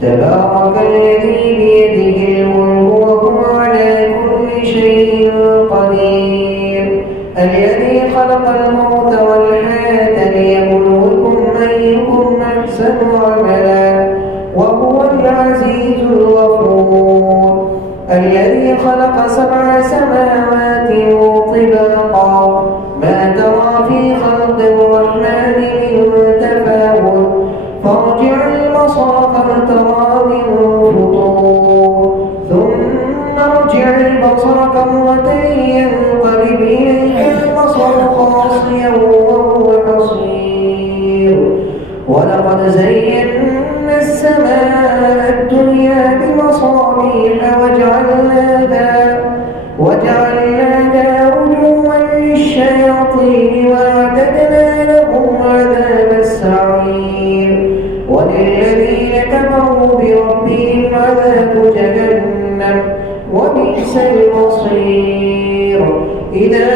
تبارك الذي بيده الملك وهو على كل شيء قدير الذي خلق الموت والحياة ليبلوكم أيكم أحسن عملا وهو العزيز الغفور الذي خلق 7 سماوات طباقا ما ترى في خلق الرحمن من تفاوت فارجع البصر هل ترى من فطور ثم ارجع البصر كرتين ينقلب إليك البصر خاسئا وهو حصير ولقد زينا السماء الدنيا بمصابيح وجعلناها رجوما للشياطين وأعتدنا لهم عذاب السعير وللذين كفروا بربهم عذاب جهنم وبئس المصير إذا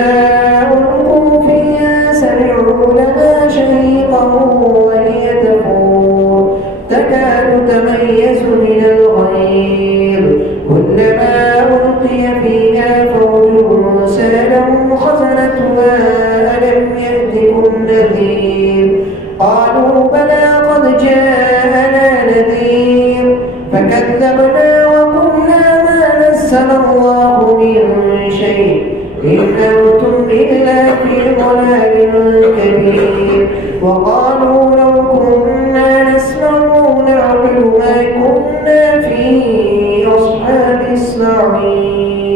ألقوا فيها سمعوا لها شهيقا وهي تفور تكاد تميز من الغيظ كلما ألقي فيها فوج سألهم خزنتها ألم يأتكم نذير قالوا بلى قد جاءنا نذير فكذبنا وقلنا ما نزل الله من شيء إن أنتم إلا في ضلال كبير وقالوا لو كنا نسمع أو نعقل ما كنا في أصحاب السعير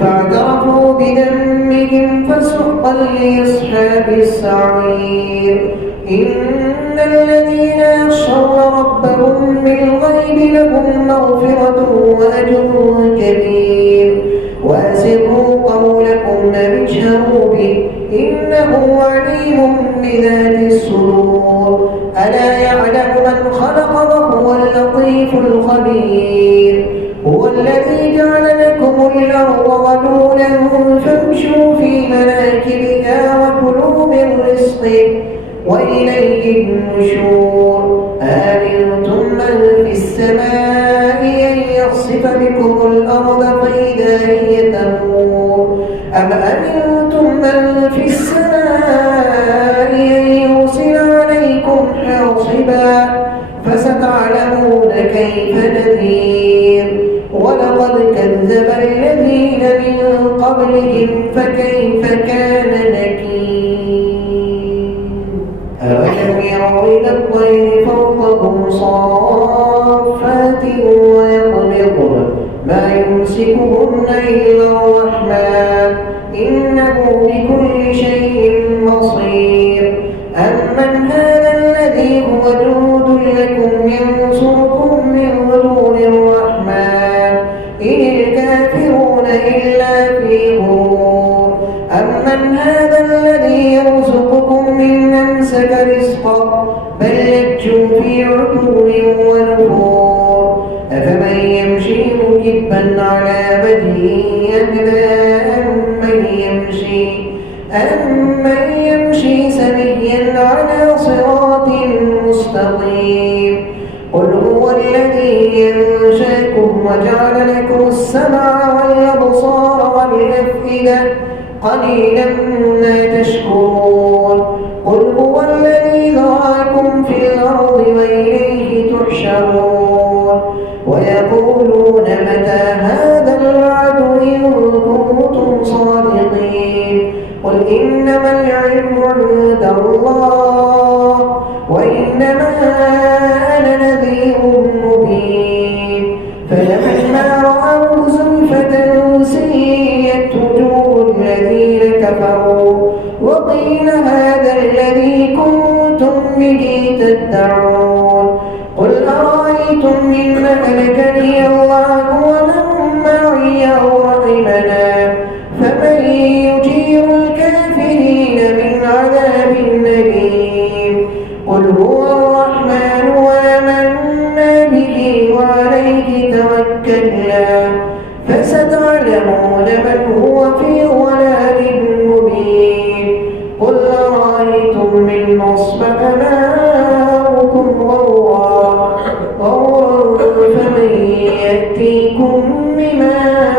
فاعترفوا بذنبهم فسحقا لأصحاب السعير إن الذين يخشون ربهم بالغيب لهم مغفرة وأجر كبير وأسروا قولكم أو اجهروا به إنه عليم بذات الصدور ألا يعلم من خلق وهو اللطيف الخبير هو الذي جعل لكم الأرض ذلولا فامشوا في مناكبها وكلوا من رزقه وإليه النشور آمنتم من في السماء أن يخسف بكم الأرض فإذا هي تمور أم أمنتم من في السماء أن يرسل عليكم حاصبا فستعلمون كيف نذير ولقد كذب الذين من قبلهم فكيف كان نكير أولم يروا إلى الطير فوقهم صافات ويقبضن ما يمسكهن إلا الرحمن إنه بكل شيء بصير أمن هذا الذي هو جند لكم ينصركم من دون الرحمن إن الكافرون إلا في غرور أمن هذا الذي يرزقكم من أمسك رزقه بل لجوا في عتو ونفور أفمن يمشي مكبا على وجهه أهدى أمن يمشي سويا على صراط مستقيم قل هو الذي ينشأكم وجعل لكم السمع والأبصار والأفئدة قليلا ما تشكرون قل هو الذي ذرأكم في الأرض وإليه تحشرون ويقولون متى هذا الوعد إن كنتم صادقين قل إنما العلم عند الله وإنما أنا نذير مبين فلما رأوا زلفة سيئت وجوه الذين كفروا وقيل هذا الذي كنتم به تدعون قل أرأيتم إن أهلكني الله ومن معي أو رحمنا فمن يجير الكافرين من عذاب أليم قل هو الرحمن وآمنا به وعليه توكلنا فستعلمون من هو في ضلال مبين قل أرأيتم من أصبح ماؤكم غورا يأتيكم بماء